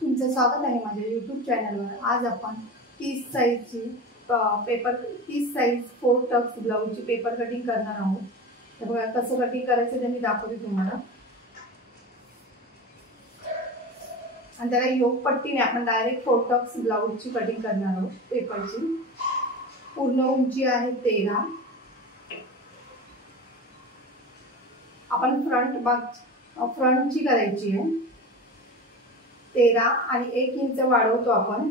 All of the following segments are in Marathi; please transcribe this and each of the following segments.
तुमचं स्वागत आहे माझ्या यूट्यूब चॅनलवर। आज आपण 30 साईजची पेपर 30 साईज 4 टक्स ब्लाउजची पेपर कटिंग करणार आहोत। तर बघा कसं कटिंग करायचं ते मी दाखवते तुम्हाला। आणि त्याला योग पट्टीने आपण डायरेक्ट 4 टक्स ब्लाउजची कटिंग करणार आहोत। पेपरची पूर्ण उंची आहे 13। आपण फ्रंटची करायची आहे 13 आणि 1 इंच वाढवतो आपण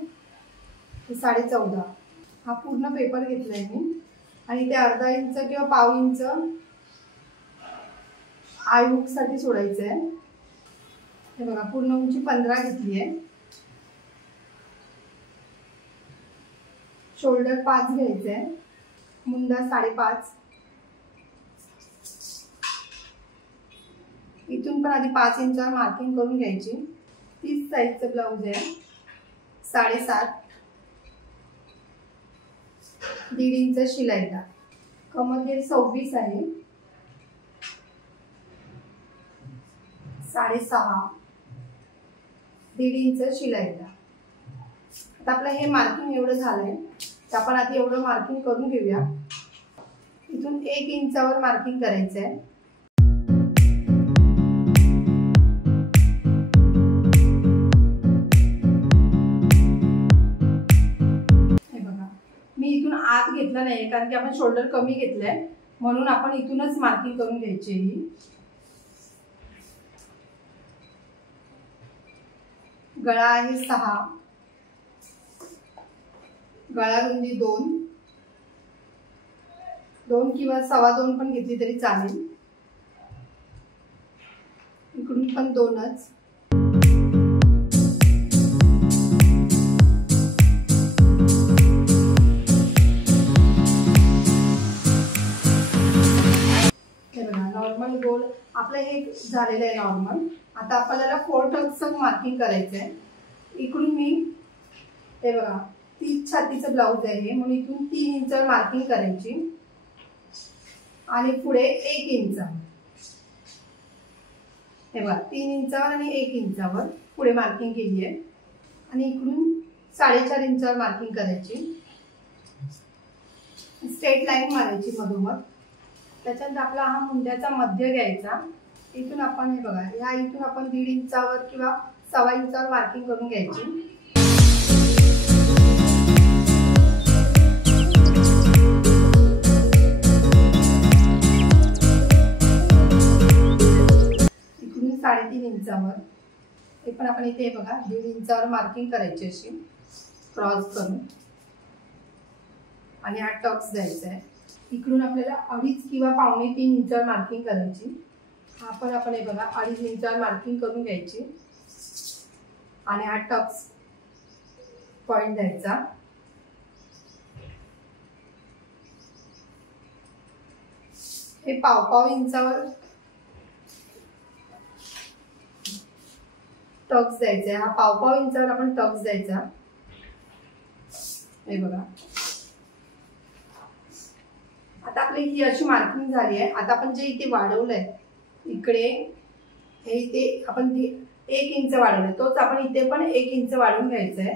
14.5। हा पूर्ण पेपर घेतलाय मी आणि ते अर्धा इंच किंवा पाव इंच आय हुक साठी सोडायचं आहे। हे बघा पूर्ण उंची 15 घेतली आहे। शोल्डर 5 घ्यायचं आहे, मुंडा 5.5। इथून पण आधी 5 इंचावर मार्किंग करून घ्यायची। 30 साईजचं ब्लाउज आहे, 7.5 1.5 इंच शिलाईला। कमर घेर 26 आहे, 6.5 1.5 इंच शिलाईला। आता आपलं हे मार्किंग एवढं झालंय तर आपण आधी एवढं मार्किंग करून घेऊया। इथून 1 इंचावर मार्किंग करायचं आहे। मी इथून आत घेतला नाही कारण की आपण शोल्डर कमी घेतलाय, म्हणून आपण इथूनच मार्किंग करून घ्यायची आहे। गळा आहे 6, गळा रुंदी 2 किंवा 2.25 पण घेतली तरी चालेल। इकडून पण 2च। नॉर्मल गोल आपलं हे झालेलं आहे नॉर्मल। आता आपल्याला 4 टक्सचं मार्किंग करायचं आहे। इकडून मी हे बघा 30 छातीचं ब्लाउज आहे म्हणून इथून 3 इंचावर मार्किंग करायची आणि पुढे 1 इंच। हे बघा 3 इंचावर आणि 1 इंचावर पुढे मार्किंग केली आहे आणि इकडून 4.5 इंचावर मार्किंग करायची। स्ट्रेट लाईन मारायची मधोमध। त्याच्यानंतर आपला हा मुंड्याचा मध्य घ्यायचा। इथून आपण हे बघा या इथून आपण 1.5 इंचावर किंवा 1.25 इंचावर मार्किंग करून घ्यायची। इकडून 3.5 इंचावर हे पण आपण इथे बघा 1.5 इंचावर मार्किंग करायची अशी क्रॉस करून आणि हा टक्स द्यायचा आहे। इकडून आपल्याला 2.5 किंवा 2.25 इंचावर मार्किंग करायची। हा पण आपण हे बघा 2.5 इंचावर मार्किंग करून घ्यायची आणि हा टक्स पॉइंट द्यायचा। हे 1.5 इंचावर टक्स द्यायचा। हा 1.5 इंचावर आपण टक्स द्यायचा। हे बघा आता आपली ही अशी मार्किंग झाली आहे। आता आपण जे इथे वाढवलंय इकडे हे इथे आपण 1 इंच वाढवलंय तोच आपण इथे पण 1 इंच वाढवून घ्यायचं आहे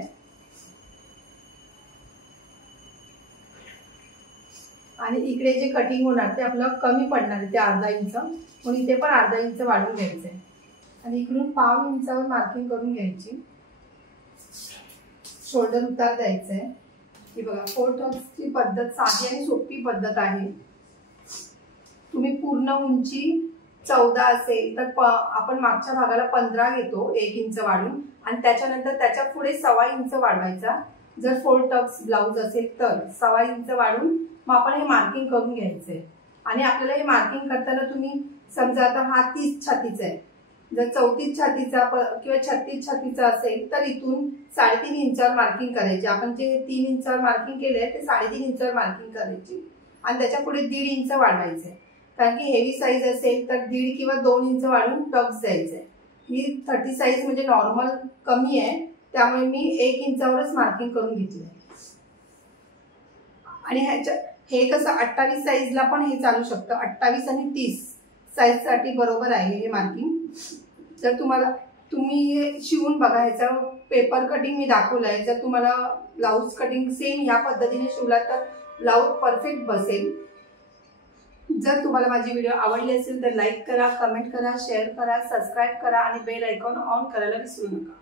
आणि इकडे जे कटिंग होणार ते आपल्याला कमी पडणार आहे ते 1/2 इंच, म्हणून इथे पण 1/2 इंच वाढवून घ्यायचं आहे आणि इकडून 1.5 इंचावर मार्किंग करून घ्यायची। शोल्डर उतार द्यायचा आहे। ही बघा 4 टक्सची पद्धत साधी आणि सोपी पद्धत आहे। तुम्ही पूर्ण उंची 14 असेल तर आपण मागच्या भागाला 15 घेतो 1 इंच वाढून आणि त्याच्यानंतर त्याच्या पुढे 1.25 इंच वाढवायचा। जर 4 टक्स ब्लाउज असेल तर 1.25 इंच वाढून मग आपण हे मार्किंग करून घ्यायचंय। आणि आपल्याला हे मार्किंग करताना तुम्ही समजा आता हा 30 छातीचा आहे, जर 34 छातीचा किंवा 36 छातीचा असेल तर इथून 3.5 इंचावर मार्किंग करायची। आपण जे 3 इंचावर मार्किंग केलंय ते 3.5 इंचावर मार्किंग करायची आणि त्याच्या पुढे 1.5 इंच वाढवायचंय। कारण की हेवी साईज असेल तर 1.5 किंवा 2 इंच वाढवून टक्स द्यायचंय। ही 30 साईज म्हणजे नॉर्मल कमी आहे त्यामुळे मी 1 इंचावरच मार्किंग करून घेतलंय। आणि हे कसं 28 साईजला पण हे चालू शकतं। 28 आणि 30 साईज साठी बरोबर आहे हे मार्किंग। जर तुम्ही शिवून बघा ह्याचा पेपर कटिंग मी दाखवलंय. जर तुम्हाला ब्लाऊज कटिंग सेम ह्या पद्धतीने शिवला तर ब्लाऊज परफेक्ट बसेल. जर तुम्हाला माझी व्हिडिओ आवडली असेल तर लाईक करा, कमेंट करा, शेअर करा, सबस्क्राईब करा आणि बेल आयकॉन ऑन करायला विसरू नका.